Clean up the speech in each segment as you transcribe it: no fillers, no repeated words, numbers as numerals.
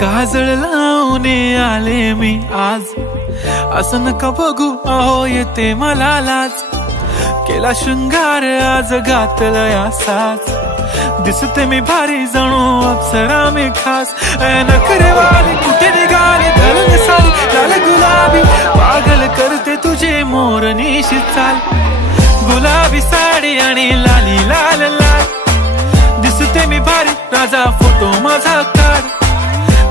काजळ लावून आले मी आज, असं नका बघू अहो येते मला लाज। केला शृंगार आज घातला साज, दिसते मी भारी जणू अप्सरा मी खास। नखरे वाली कुठे निघाली घालून सारी लाल गुलाबी, पागल करते तुझे मोरनीशी चाल। गुलाबी साडी आणि लाली लाल लाल, दिसते मी भारी राजा फोटो माझा काढ।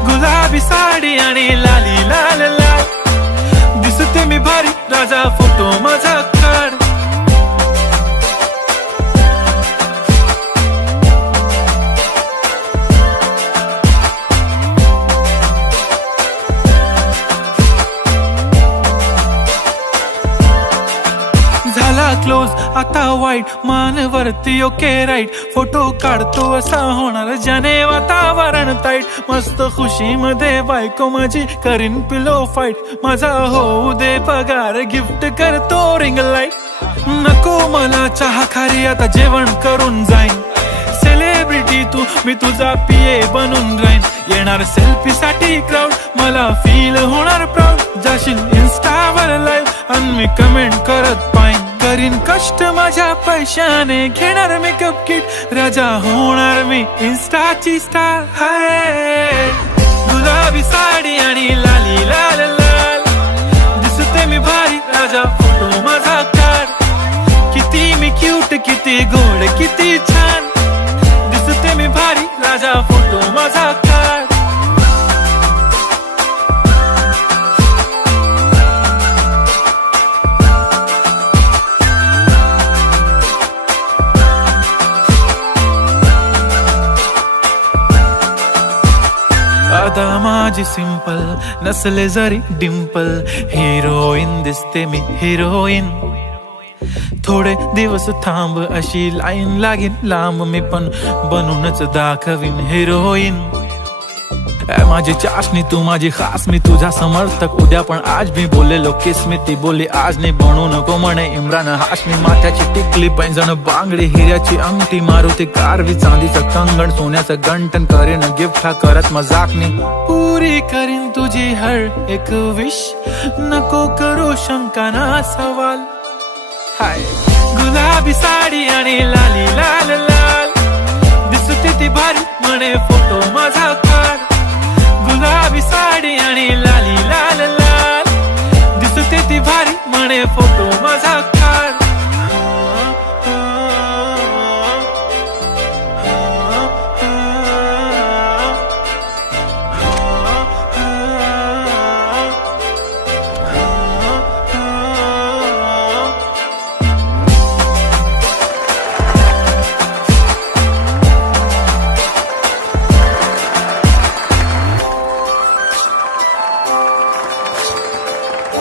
गुलाबी साडी आणि लाली लाल लाल, दिसते मी भारी राजा फोटो माझा काढ। झाला क्लोज आता वाईट, मान वरती ओके राईट, फोटो काढतो असा होणार ज्याने वातावरण ताईट। मस्त खुशी मध्ये बायको माझी करीन पिलो फाईट, माझा होऊ दे पगार गिफ्ट करतो रिंग लाईट। नको मला चहा खारी आता जेवण करून जाईन, सेलिब्रिटी तू मी तुझा पिये बनून राहीन। येणार सेल्फी साठी क्राऊड मला फील होणार प्राऊड, जाशील इन्स्टावर लाईव्ह आणि मी कमेंट करत पाईन। करीन कष्ट माझ्या पैशाने घेणार मेकअप किट, राजा होणार मी इन्स्टाची स्टार। हाय गुलाबी साडी आणि लाली लाल लाल, दिसते मी भारी राजा फोटो माझा काढ। किती मी क्यूट किती गोड किती छान, दिसते मी भारी राजा फोटो माझा काढ। अदा माझी सिंपल नसले जरी डिंपल, हिरोईन दिसते मी हिरोईन। थोडे दिवस थांब अशी लाईन लागेल लांब, मी पण बनूनच दाखवीन हिरोईन। माझी चाशनी तू माझी खास, मी तुझा समर्थक उद्या पण आज मी बोललेलो किस मी, ती बोलली आज नाही बनू नको म्हणे इम्रान हाशमी। माथ्याची टिकली पैंजण बांगडी हिऱ्याची अंगठी, मारुती कारवी चांदीचं कंगण सोन्याचं गंटन, करीन गिफ्ट हा करत मजाकनी। पुरी करीन तुझी हर एक विश, नको करू शंका ना सवाल। हाय गुलाबी साडी आणि लाली लाल लाल, दिसते ती भारी म्हणे फोटो माझा काढ। गुलाबी साडी आणि लाली लाल लाल, दिसते ती भारी म्हणे फोटो माझा